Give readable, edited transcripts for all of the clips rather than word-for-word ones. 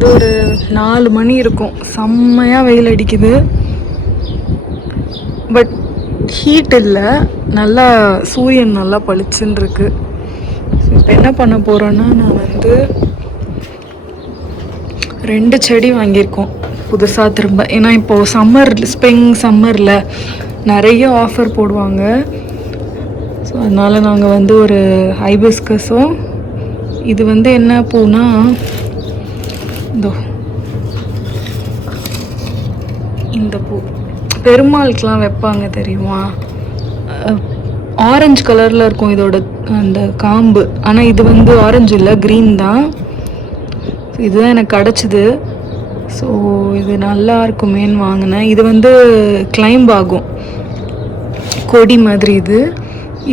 வந்து ஒரு 4 மணி இருக்கும். செம்மையாக வெயில் அடிக்குது. பட் ஹீட் இல்லை, நல்லா சூரியன் நல்லா பளிச்சுன்னு இருக்கு. இப்போ என்ன பண்ண போகிறேன்னா, நான் வந்து 2 செடி வாங்கியிருக்கோம் புதுசாக திரும்ப. ஏன்னா இப்போது ஸ்ப்ரிங் சம்மரில் நிறைய ஆஃபர் போடுவாங்க. ஸோ அதனால் நாங்கள் வந்து ஒரு ஹைபிஸ்கஸும், இது வந்து என்ன பூனா இந்த பூ பெருமாளுக்கெலாம் வைப்பாங்க தெரியுமா, ஆரஞ்சு கலரில் இருக்கும் இதோட அந்த காம்பு. ஆனால் இது வந்து ஆரஞ்சு இல்லை, க்ரீன் தான். இதுதான் எனக்கு கிடச்சிது. ஸோ இது நல்லா இருக்குமேன்னு வாங்கினேன். இது வந்து கிளைம்ப் ஆகும், கொடி மாதிரி.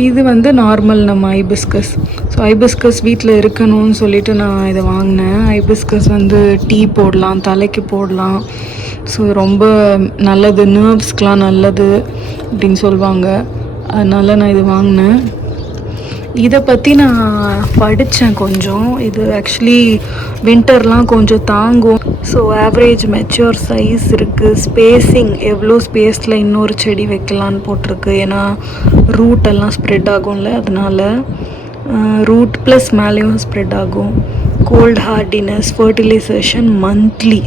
இது வந்து நார்மல் நம்ம ஹைபிஸ்கஸ். ஸோ ஹைபிஸ்கஸ் வீட்டில் இருக்கணும்னு சொல்லிட்டு நான் இதை வாங்கினேன். ஹைபிஸ்கஸ் வந்து டீ போடலாம், தலைக்கு போடலாம். ஸோ ரொம்ப நல்லது, நர்வ்ஸ்க்கெலாம் நல்லது அப்படின்னு சொல்லுவாங்க. அதனால் நான் இது வாங்கினேன். இதை பற்றி நான் படித்தேன் கொஞ்சம். இது ஆக்சுவலி வின்டர்லாம் கொஞ்சம் தாங்கும். ஸோ ஆவரேஜ் மெச்சூர் சைஸ் இருக்குது. ஸ்பேஸிங் எவ்வளோ ஸ்பேஸில் இன்னொரு செடி வைக்கலான்னு போட்டிருக்கு. ஏன்னா ரூட் எல்லாம் ஸ்ப்ரெட் ஆகும்ல, அதனால் ரூட் ப்ளஸ் மேலேயும் ஸ்ப்ரெட் ஆகும். கோல்ட் ஹார்டினஸ், ஃபர்டிலைசேஷன் மந்த்லி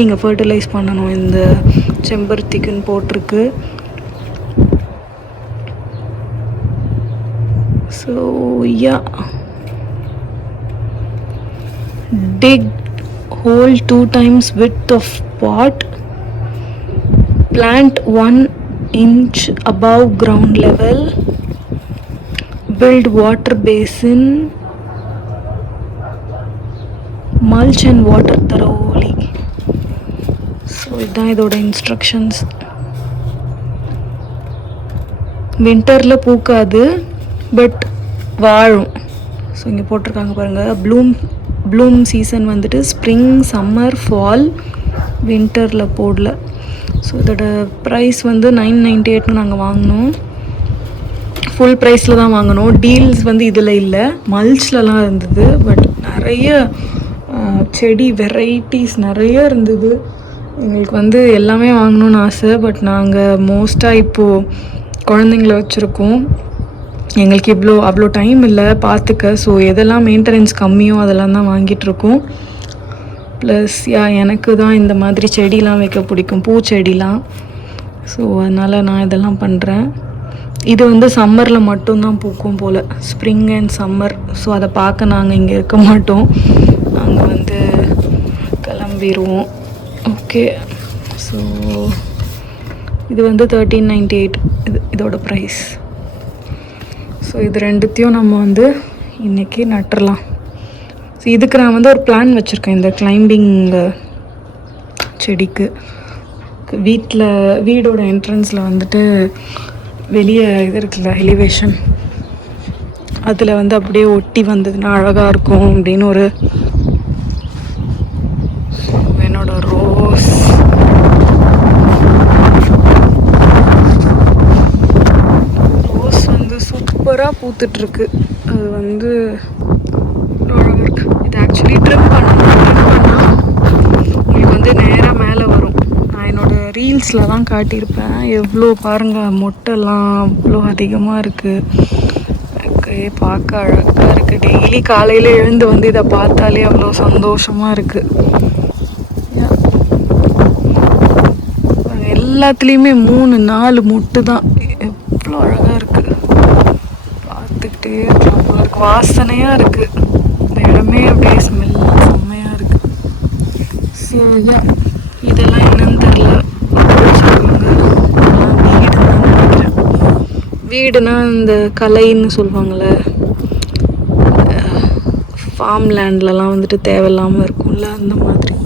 நீங்கள் ஃபர்டிலைஸ் பண்ணணும் இந்த செம்பருத்திக்குன்னு போட்டிருக்கு. So yeah, dig hole 2 times width of pot, plant 1 inch above ground level, build water basin, mulch and water thoroughly. So இதான் இதோட இன்ஸ்ட்ரக்ஷன்ஸ். வின்டரில் பூக்காது, பட் வாழும். So இங்கே போட்டிருக்காங்க பாருங்கள், ப்ளூம் சீசன் வந்துட்டு ஸ்ப்ரிங், சம்மர், ஃபால், வின்டரில் போடல. ஸோ இதோட ப்ரைஸ் வந்து 998 நாங்கள் வாங்கினோம். ஃபுல் ப்ரைஸில் தான் வாங்கினோம். டீல்ஸ் வந்து இதில் இல்லை, மல்ச்லலாம் இருந்தது. பட் நிறைய செடி வெரைட்டிஸ் நிறைய இருந்தது. எங்களுக்கு வந்து எல்லாமே வாங்கணுன்னு ஆசை. பட் நாங்கள் மோஸ்ட்டாக இப்போது குழந்தைங்கள வச்சுருக்கோம். எங்களுக்கு அவ்வளோ டைம் இல்லை பார்த்துக்க. ஸோ எதெல்லாம் மெயின்டெனன்ஸ் கம்மியோ அதெல்லாம் தான் வாங்கிட்டுருக்கோம். ப்ளஸ் எனக்கு தான் இந்த மாதிரி செடிலாம் வைக்க பிடிக்கும், பூச்செடிலாம். ஸோ அதனால் நான் இதெல்லாம் பண்ணுறேன். இது வந்து சம்மரில் மட்டும்தான் பூக்கும் போல், ஸ்ப்ரிங் அண்ட் சம்மர். ஸோ அதை பார்க்க நாங்கள் இங்கே இருக்க மாட்டோம், நாங்கள் வந்து கிளம்பிடுவோம். ஓகே, ஸோ இது வந்து 1398 இதோட ப்ரைஸ். ஸோ இது ரெண்டுத்தையும் நம்ம வந்து இன்றைக்கி நட்டுடலாம். ஸோ இதுக்கு நான் வந்து ஒரு பிளான் வச்சுருக்கேன், இந்த கிளைம்பிங் செடிக்கு. வீடோட என்ட்ரன்ஸில் வந்துட்டு வெளியே இது இருக்குல்ல, எலிவேஷன், அதில் வந்து அப்படியே ஒட்டி வந்ததுன்னா அழகாக இருக்கும் அப்படின்னு ஒரு என்னோட ரோஸ். சூப்பராக பூத்துட்ருக்கு. அது வந்து அழகாக இருக்கு. இது ஆக்சுவலி ட்ரிம் பண்ணால் உங்களுக்கு வந்து நேராக மேலே வரும். நான் என்னோடய ரீல்ஸில் தான் காட்டியிருப்பேன். எவ்வளோ பாருங்கள், மொட்டைலாம் அவ்வளோ அதிகமாக இருக்குது. எனக்கு பார்க்க அழகாக இருக்குது. டெய்லி காலையில் எழுந்து வந்து இதை பார்த்தாலே அவ்வளோ சந்தோஷமாக இருக்குது. எல்லாத்துலேயுமே 3-4 மொட்டு தான். எவ்வளோ அழகாக இருக்குது, பார்த்துக்கிட்டே இருக்கலாம் போல இருக்கு. வாசனையாக இருக்குது, இந்த இடமே அப்படியே ஸ்மெல்லாம் செம்மையாக இருக்குது. சரியா, இதெல்லாம் என்னன்னு தெரில, வீடுன்னு நினைக்கிறேன். வீடுனா இந்த கலைன்னு சொல்லுவாங்கள்ல, ஃபார்ம் லேண்ட்லலாம் வந்துட்டு தேவையில்லாமல் இருக்கும்ல, அந்த மாதிரி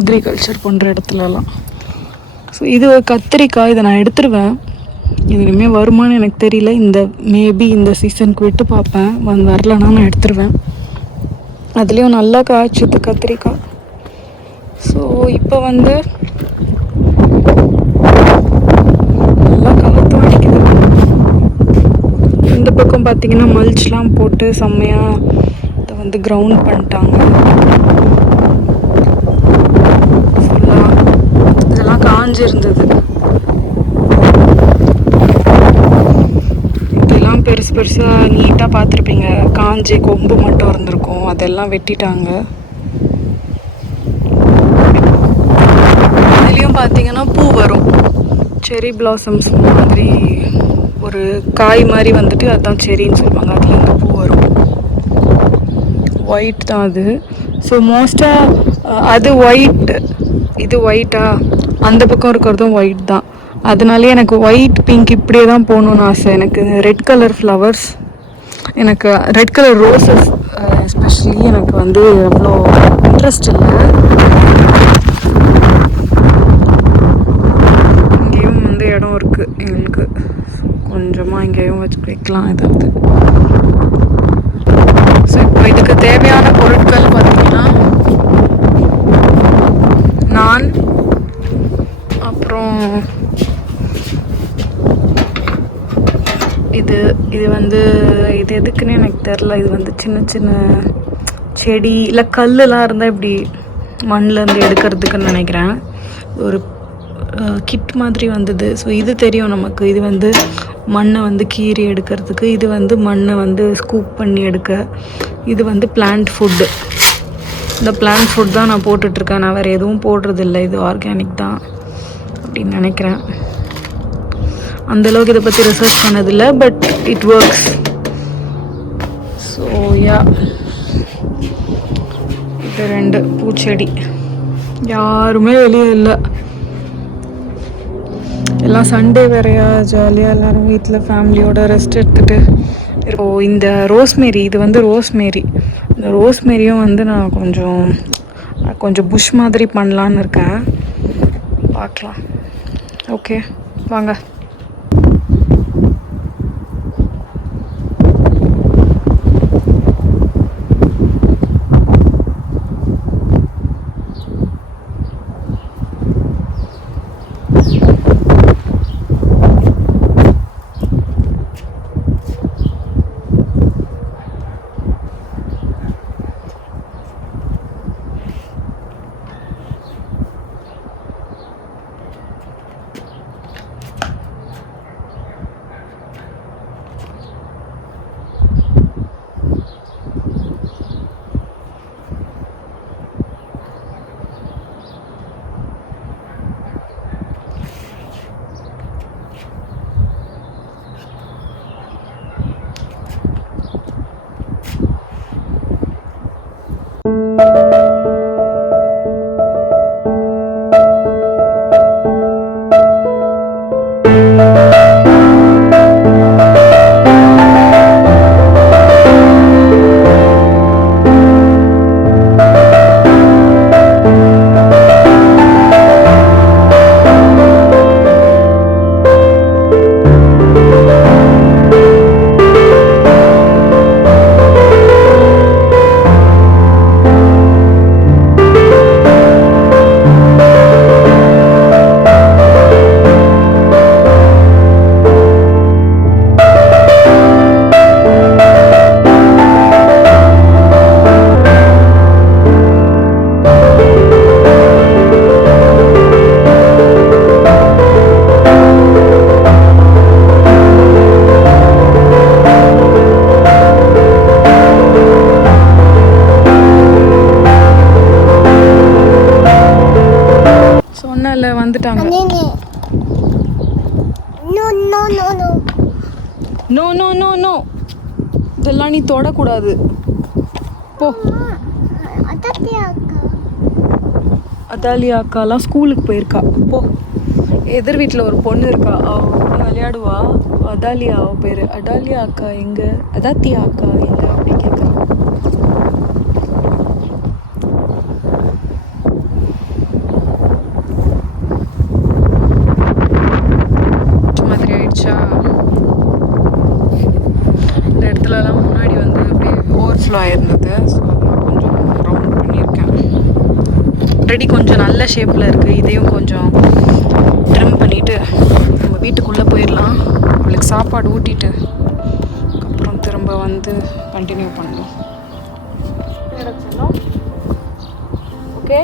அக்ரிகல்ச்சர் பண்ணுற இடத்துலலாம். ஸோ இது ஒரு கத்திரிக்காய், இதை நான் எடுத்துருவேன். இது இனிமேல் வருமானு எனக்கு தெரியல. மேபி இந்த சீசனுக்கு விட்டு பார்ப்பேன், வரலன்னா நான் எடுத்துருவேன். அதுலேயும் நல்லா காய்ச்சிது கத்திரிக்காய். ஸோ இப்போ வந்து நல்லா காற்று அடிக்குது. இந்த பக்கம் பார்த்திங்கன்னா மல்ச்லாம் போட்டு செம்மையாக இதை வந்து கிரவுண்ட் பண்ணிட்டாங்க. காஞ்சிருந்தது. இதெல்லாம் பெருசு பெருசாக நீட்டாக பார்த்துருப்பீங்க, காஞ்சி கொம்பு மட்டும் இருந்திருக்கும், அதெல்லாம் வெட்டிட்டாங்க. இதுலேயும் பார்த்தீங்கன்னா பூ வரும், செரி பிளாசம்ஸ் மாதிரி ஒரு காய் மாதிரி வந்துட்டு அதுதான் செரின்னு சொல்லுவாங்க, அதுலேருந்து பூ வரும். ஒயிட் தான் அது. ஸோ மோஸ்ட்டாக அது ஒயிட், இது ஒயிட்டா, அந்த பக்கம் இருக்கிறதும் ஒயிட் தான். அதனாலே எனக்கு ஒயிட் பிங்க் இப்படியே தான் போகணுன்னு ஆசை. எனக்கு ரெட் கலர் ஃப்ளவர்ஸ், எனக்கு ரெட் கலர் ரோசஸ் எஸ்பெஷலி எனக்கு வந்து அவ்வளோ இன்ட்ரெஸ்ட் இல்லை. இங்கேயும் வந்து இடம் இருக்குது எங்களுக்கு, கொஞ்சமாக இங்கேயும் வைக்கலாம் ஏதாவது. ஸோ இப்போ இதுக்கு தேவையான பொருட்கள் பார்த்தீங்கன்னா நான், அப்புறம் இது வந்து இது எதுக்குன்னு எனக்கு தெரில. இது வந்து சின்ன சின்ன செடி இல்லை கல்லுலாம் இருந்தால் இப்படி மண்ணிலேருந்து எடுக்கிறதுக்குன்னு நினைக்கிறேன். ஒரு கிட் மாதிரி வந்தது. ஸோ இது தெரியும் நமக்கு, இது வந்து மண்ணை வந்து கீறி எடுக்கிறதுக்கு, இது வந்து மண்ணை வந்து ஸ்கூப் பண்ணி எடுக்க. இது வந்து பிளான்ட் ஃபுட்டு. இந்த பிளான்ட் ஃபுட் தான் நான் போட்டுட்ருக்கேன், நான் வேறு எதுவும் போடுறதில்லை, இது ஆர்கானிக் தான் அப்படின்னு நினைக்கிறேன். அந்தளவுக்கு இதை பற்றி ரிசர்ச் பண்ணதில்லை, but it works. So yeah, இது 2 பூச்செடி. யாருமே வெளியே இல்லை, எல்லாம் சண்டே வேறையா, ஜாலியாக எல்லோரும் வீட்டில் ஃபேமிலியோட ரெஸ்ட் எடுத்துகிட்டு. இப்போ இந்த ரோஸ்மேரி, இது வந்து ரோஸ்மேரி. இந்த ரோஸ்மேரியும் வந்து நான் கொஞ்சம் புஷ் மாதிரி பண்ணலான்னு இருக்கேன், பார்க்கலாம். ஓகே வாங்க. வந்துட்டாங்க. நோ நோ நோ நோ, இதெல்லாம் நீ தொடக்கூடாது, போ. அதாலியா அக்காலாம் ஸ்கூலுக்கு போயிருக்கா, போ. எதிர் வீட்டில் ஒரு பொண்ணு இருக்கா, அவ விளையாடுவா. அதாலியா அவ பேர். அடாலியா அக்கா எங்க, அதாத்தியா அக்கா எங்க அப்படி கேட்குறா. மாதிரி ஆயிடுச்சா. இந்த இடத்துலலாம் முன்னாடி வந்து அப்படியே ஓவர்ஃப்ளோ ஆயிருந்தது. ஸோ அதெல்லாம் கொஞ்சம் ரவுண்ட் பண்ணியிருக்கேன். ஆல்ரெடி கொஞ்சம் நல்ல ஷேப்பில் இருக்குது. இதையும் கொஞ்சம் ட்ரிம் பண்ணிவிட்டு நம்ம வீட்டுக்குள்ளே போயிடலாம். அவளுக்கு சாப்பாடு ஊட்டிட்டு அப்புறம் திரும்ப வந்து கண்டினியூ பண்ணலாம். ஓகே.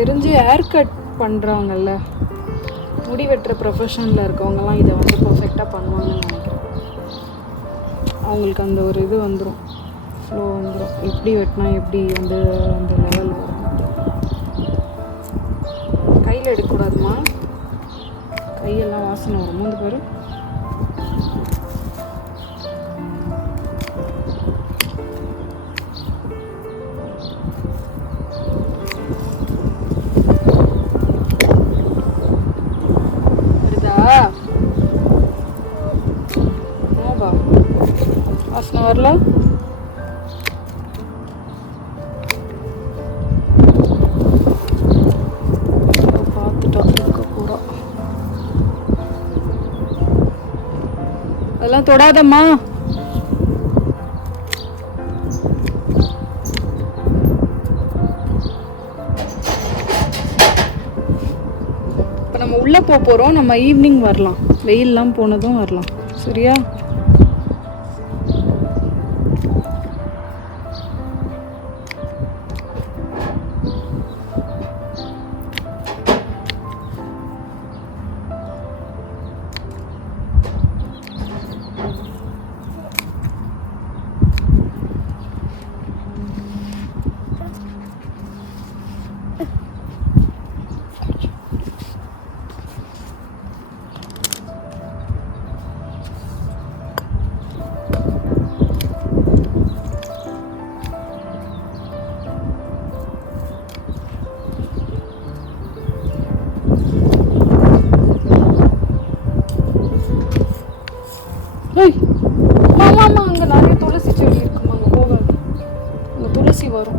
தெரிஞ்சு ஹேர் கட் பண்ணுறாங்கல்ல, முடி வெட்டுற ப்ரொஃபஷனில் இருக்கவங்கலாம் இதை வந்து பர்ஃபெக்டாக பண்ணுவாங்கன்னு நினைக்கிறேன். அவங்களுக்கு அந்த ஒரு இது வந்துடும், ஃப்ளோ வந்துடும், எப்படி வெட்டினா எப்படி வந்து அந்த லெவல் வரும். கையில் எடுக்கக்கூடாதுமா, கையெல்லாம் வாசனை வரும். மூந்து பேர் வாசனை வரல. பார்த்துட்டோம் இருக்க பூரா. அதெல்லாம் தொடாதம்மா. இப்போ நம்ம உள்ளே போகிறோம். நம்ம ஈவினிங் வரலாம், வெயிலெலாம் போனதும் வரலாம். சரியா? மாமா அங்கே நிறைய துளசி செடி இருக்குமா, அங்கே போகாது, அங்கே துளசி வரும்.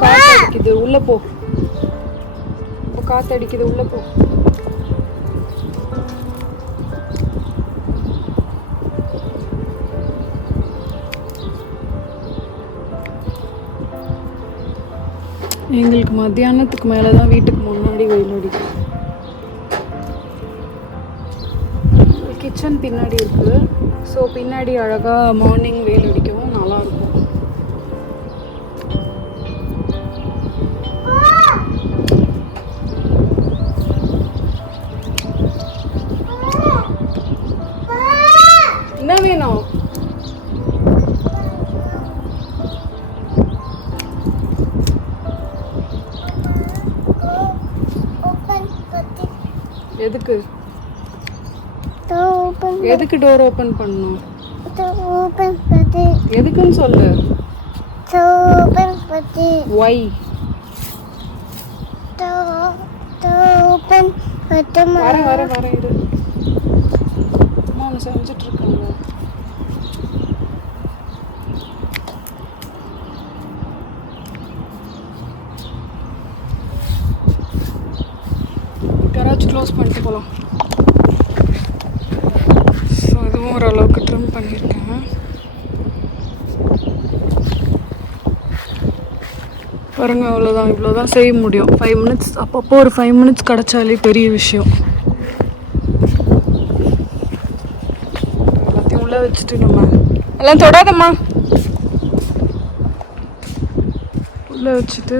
காத்தடிக்குது, உள்ள போ. காத்தடிக்குது, உள்ள போ. எங்களுக்கு மத்தியானத்துக்கு மேலே தான் வீட்டுக்கு முன்னாடி வெயில் அடிக்கும். கிச்சன் பின்னாடி இருக்குது. ஸோ பின்னாடி அழகாக மார்னிங் வெயில் அடிக்கவும் நல்லாயிருக்கும். என்ன வேணும்? எதுக்கு எதுக்கு டோர் ஓபன் பண்ணணும்? எதுக்குன்னு சொல்லு. why வர இது அம்மா ஒன்று செஞ்சுட்டு இருக்காங்க. கராஜ் க்ளோஸ் பண்ணிட்டு போகலாம். ஸோ இதுவும் ஓரளவுக்கு ட்ரிம் பண்ணியிருக்கேன். பாருங்க, அவ்வளோதான், இவ்வளோதான் செய்ய முடியும். 5 மினிட்ஸ், அப்பப்போ ஒரு 5 மினிட்ஸ் கிடச்சாலே பெரிய விஷயம். எல்லாத்தையும் உள்ளே வச்சுட்டு நம்ம எல்லாம் தொடாதம்மா, உள்ளே வச்சுட்டு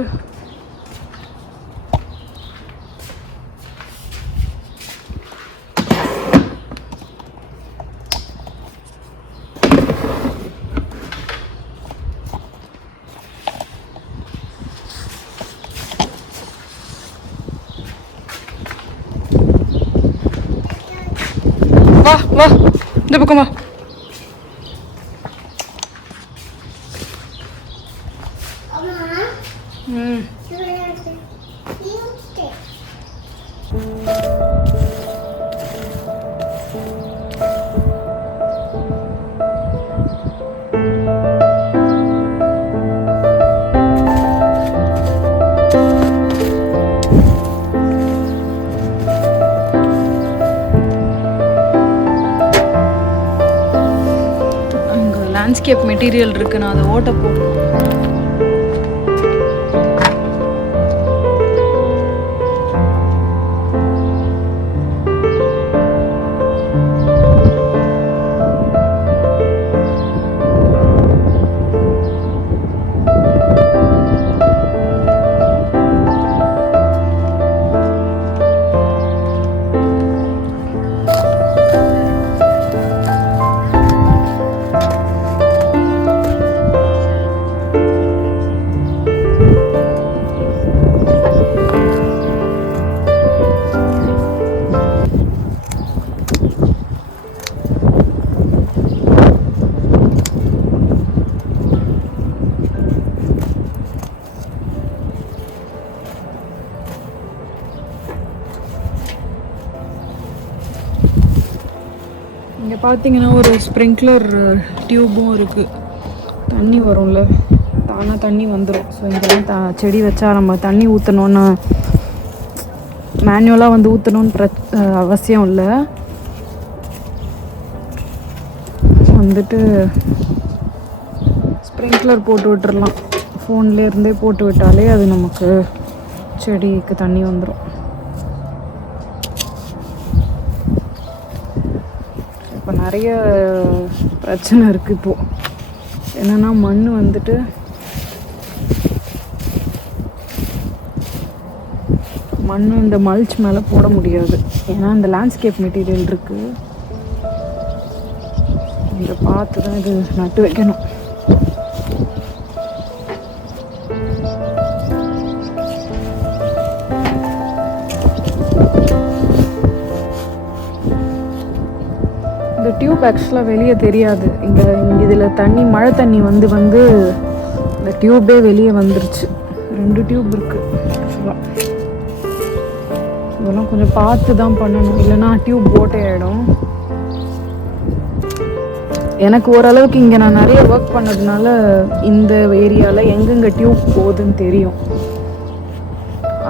வா வா, இந்த பக்கம் வா. லேண்ட்ஸ்கேப் மெட்டீரியல் இருக்குது, நான் அதை ஓட்ட போடணும். இங்கே பார்த்தீங்கன்னா ஒரு ஸ்ப்ரிங்க்லர் டியூப்பும் இருக்குது. தண்ணி வரும்ல, தானாக தண்ணி வந்துடும். ஸோ இங்கெல்லாம் செடி வச்சா நம்ம தண்ணி ஊற்றணுன்னு மேனுவலாக வந்து ஊற்றணுன்னு அவசியம் இல்லை. வந்துட்டு ஸ்ப்ரிங்க்லர் போட்டு விட்டுறலாம். ஃபோன்லேருந்தே போட்டு விட்டாலே அது நமக்கு செடிக்கு தண்ணி வந்துடும். இப்போ நிறைய பிரச்சனை இருக்குது. இப்போது என்னென்னா மண் வந்துட்டு மண் இந்த மல்ச் மேலே போட முடியாது. ஏன்னா இந்த லேண்ட்ஸ்கேப் மெட்டீரியல் இருக்குது. இதை பார்த்து தான் இது நட்டு வைக்கணும். இந்த டியூப் ஆக்சுவலாக வெளியே தெரியாது. இங்கே இதில் தண்ணி, மழை தண்ணி வந்து இந்த டியூப்பே வெளியே வந்துருச்சு. 2 டியூப் இருக்குது ஆக்சுவலாக. இதெல்லாம் கொஞ்சம் பார்த்து தான் பண்ணணும், இல்லைன்னா டியூப் போட்டே ஆகிடும். எனக்கு ஓரளவுக்கு இங்கே நான் நிறைய ஒர்க் பண்ணதுனால இந்த ஏரியாவில் எங்கெங்கே டியூப் போகுதுன்னு தெரியும்.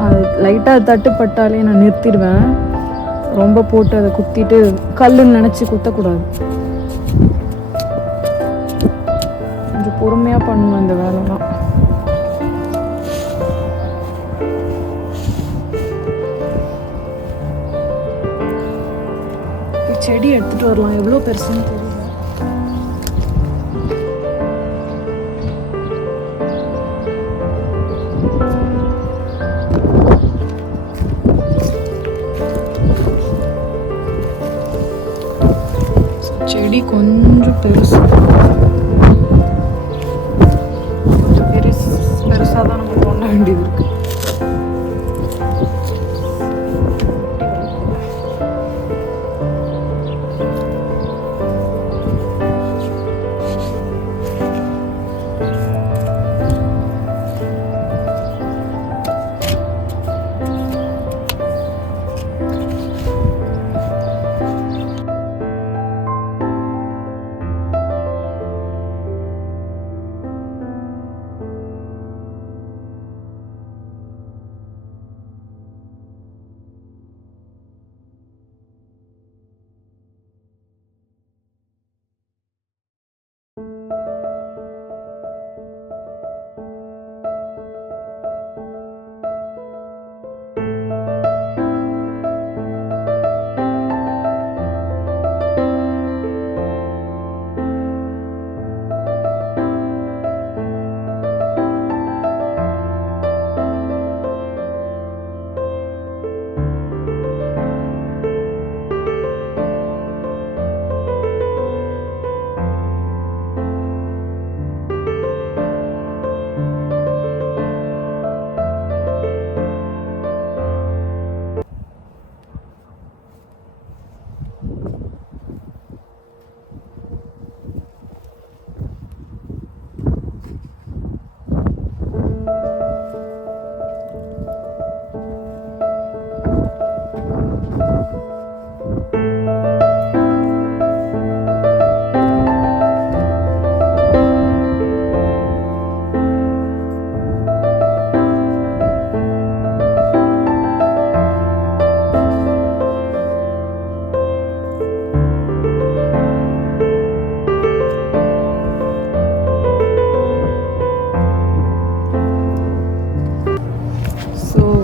அது லைட்டாக தட்டுப்பட்டாலே நான் நிறுத்திடுவேன். ரொம்ப போட்டு அதை குத்திட்டு கல்லுன்னு நினச்சி குத்தக்கூடாது. கொஞ்சம் பொறுமையாக பண்ணணும் இந்த வேலைலாம். செடி எடுத்துகிட்டு வரலாம், எவ்வளோ பெருசுன்னு தெரியல. செடி கொஞ்சம் பெருசு, கொஞ்சம் பெருசாக தான் நம்ம தோண்ட வேண்டியது இருக்குது.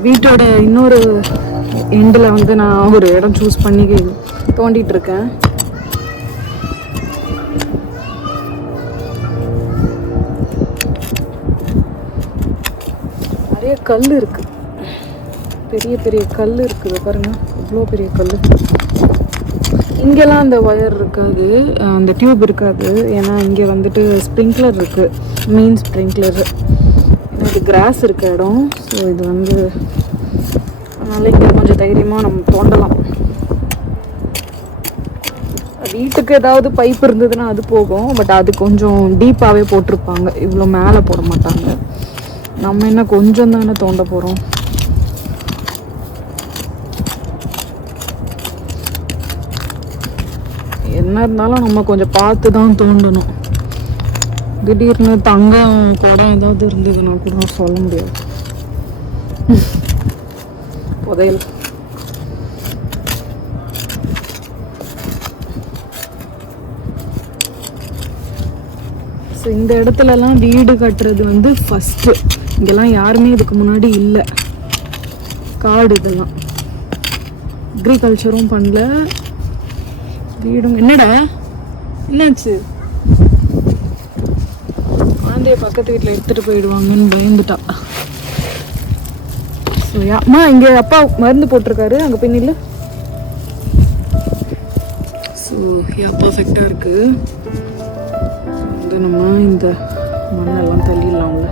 வீட்டோட இன்னொரு எண்டில் வந்து நான் ஒரு இடம் சூஸ் பண்ணி தோண்டிட்டு இருக்கேன். நிறைய கல் இருக்குது, பெரிய பெரிய கல் இருக்குது பாருங்க, இவ்வளோ பெரிய கல். இங்கெல்லாம் அந்த ஒயர் இருக்காது, அந்த டியூப் இருக்காது. ஏன்னா இங்கே வந்துட்டு ஸ்ப்ரிங்க்லர் இருக்குது, மீன் ஸ்ப்ரிங்க்லர். ஏன்னா இது கிராஸ் இருக்க இடம். ஸோ இது வந்து அதனால் இங்கே கொஞ்சம் தைரியமாக நம்ம தோண்டலாம். வீட்டுக்கு ஏதாவது பைப் இருந்ததுன்னா அது போகும், பட் அது கொஞ்சம் டீப்பாகவே போட்டிருப்பாங்க, இவ்வளோ மேலே போட மாட்டாங்க. நம்ம என்ன கொஞ்சம் தானே தோண்ட போகிறோம். என்ன இருந்தாலும் நம்ம கொஞ்சம் பார்த்து தான் தோண்டணும். திடீர்னு தங்கம் குடம் ஏதாவது இருந்ததுன்னா கூட சொல்ல முடியாது. புதையல். ஸோ இந்த இடத்துலலாம் வீடு கட்டுறது வந்து ஃபஸ்ட்டு. இங்கெல்லாம் யாருமே இதுக்கு முன்னாடி இல்லை, காடு. இதெல்லாம் அக்ரிகல்ச்சரும் பண்ணல, வீடும். என்னடா என்னாச்சு? குழந்தைய பக்கத்து வீட்டில் எடுத்துகிட்டு போயிடுவாங்கன்னு பயந்துட்டா. ஸோ அம்மா இங்கே அப்பா மருந்து போட்டிருக்காரு, அங்கே போய் நில்லு. ஸோ பர்ஃபெக்டாக இருக்குது. வந்து நம்ம இந்த மண்ணெல்லாம் தள்ளிடலாம்ல.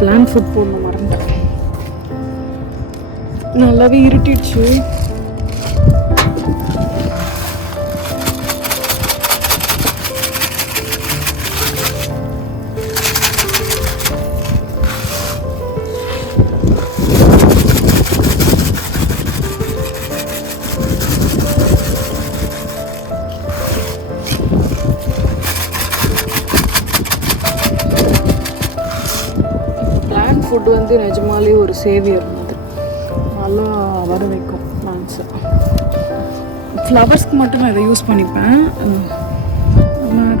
பிளான் ஃபுட் போடணும், மறந்துட்டேன். நல்லாவே இருட்டிடுச்சு. ஃபுட் வந்து நிஜமாலே ஒரு சேவியர் மாதிரி, நல்லா வர வைக்கும் பிளான்ட்ஸை. ஃப்ளவர்ஸ்க்கு மட்டும் நான் இதை யூஸ் பண்ணிப்பேன்.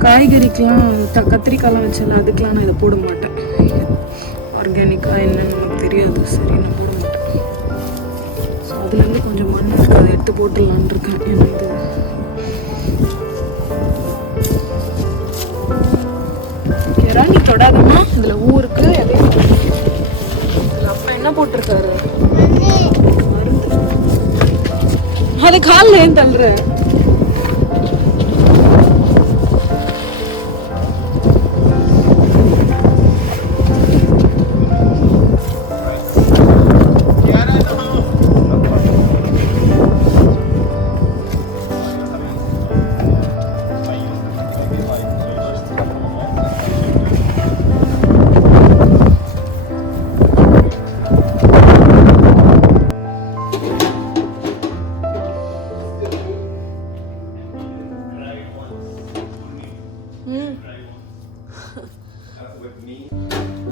காய்கறிக்கெலாம் கத்திரிக்காயெலாம் வச்சல, அதுக்கெலாம் நான் இதை போட மாட்டேன். ஆர்கானிக்காக என்னன்னு நமக்கு தெரியாது, சரி நான் போட மாட்டேன். ஸோ அதுலேருந்து கொஞ்சம் மண் இருக்குது, அதை எடுத்து போட்டுடலான் இருக்கேன். ஏன்னா இது கேராணி தொடாதமா, இதில் ஊருக்கு எதையும் என்ன போட்டிருக்காரு மருந்து. அது காலில் ஏன் தள்ளுற?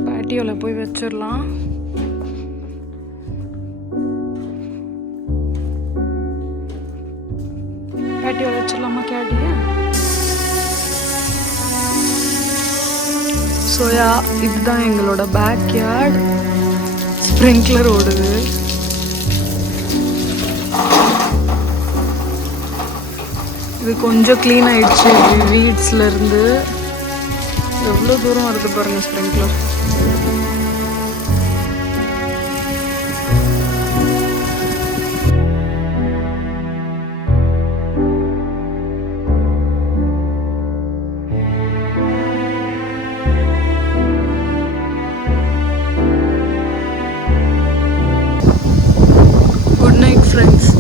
பேட்டியோவில் போய் வச்சிடலாம். பேட்டியோவில் வச்சிடலாமா கேட்டியா? சோயா, இதுதான் எங்களோட பேக்யார்ட். ஸ்ப்ரிங்க்லர் ஓடுது. இது கொஞ்சம் க்ளீன் ஆயிடுச்சு வீட்ஸ்ல இருந்து. எவ்வளோ தூரம் வருது பாருங்க ஸ்ப்ரிங்க்லர். Good night friends.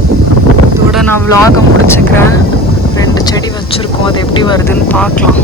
இதோட நான் vlog முடிச்சுக்கிறேன். 2 செடி வச்சுருக்கோம், அது எப்படி வருதுன்னு பார்க்கலாம்.